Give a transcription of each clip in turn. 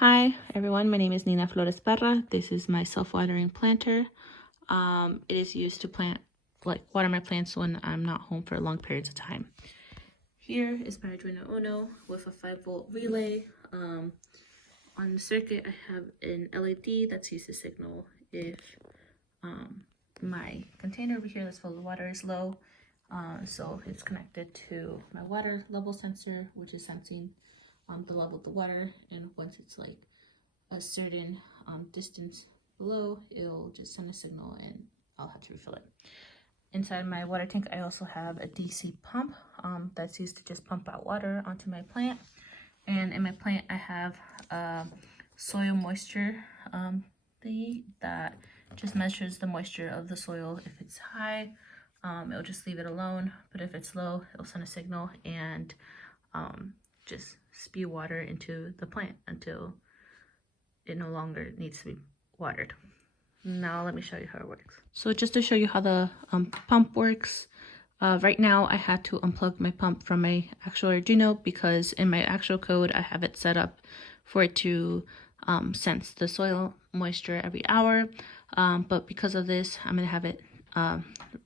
Hi everyone, my name is Nina Flores-Parra. This is my self-watering planter. It is used to water my plants when I'm not home for long periods of time. Here is my Arduino Uno with a 5-volt relay. On the circuit, I have an LED that's used to signal if my container over here that's full of water is low. So it's connected to my water level sensor, which is sensing the level of the water, and once it's like a certain distance below, it'll just send a signal and I'll have to refill it. Inside my water tank, I also have a DC pump that's used to just pump out water onto my plant. And in my plant, I have a soil moisture thingy that just measures the moisture of the soil. If it's high, it'll just leave it alone, but if it's low, it'll send a signal and just spew water into the plant until it no longer needs to be watered. Now let me show you how it works. So just to show you how the pump works, right now I had to unplug my pump from my actual Arduino because in my actual code I have it set up for it to sense the soil moisture every hour, but because of this I'm gonna have it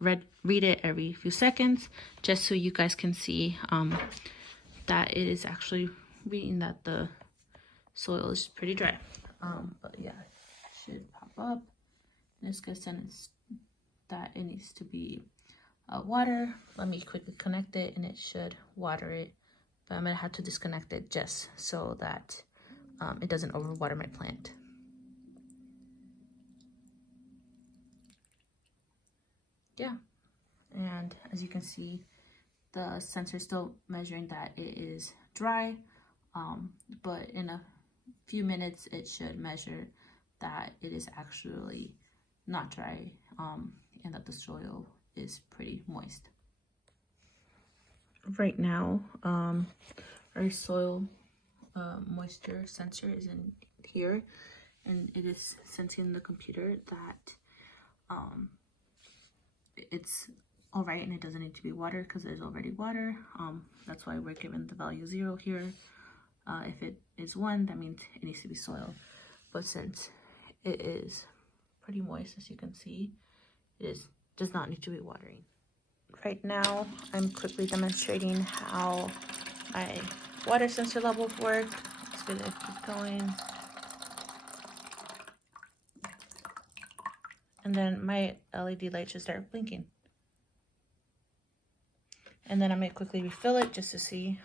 read it every few seconds, just so you guys can see that it is actually reading that the soil is pretty dry. But yeah, it should pop up and it's gonna sense that it needs to be water. Let me quickly connect it and it should water it, but I'm gonna have to disconnect it just so that it doesn't overwater my plant. Yeah, and as you can see, the sensor is still measuring that it is dry, but in a few minutes it should measure that it is actually not dry, and that the soil is pretty moist. Right now, our soil moisture sensor is in here, and it is sensing the computer that it's all right and it doesn't need to be watered because there's already water. That's why we're given the value 0 here. If it is 1, that means it needs to be soil. But since it is pretty moist, as you can see, does not need to be watering. Right now, I'm quickly demonstrating how my water sensor levels work. It's gonna keep going. And then my LED light should start blinking. And then I'm gonna quickly refill it just to see.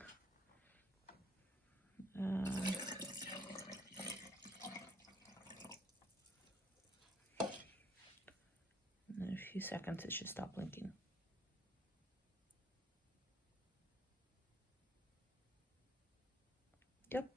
In a few seconds, it should stop blinking. Yep,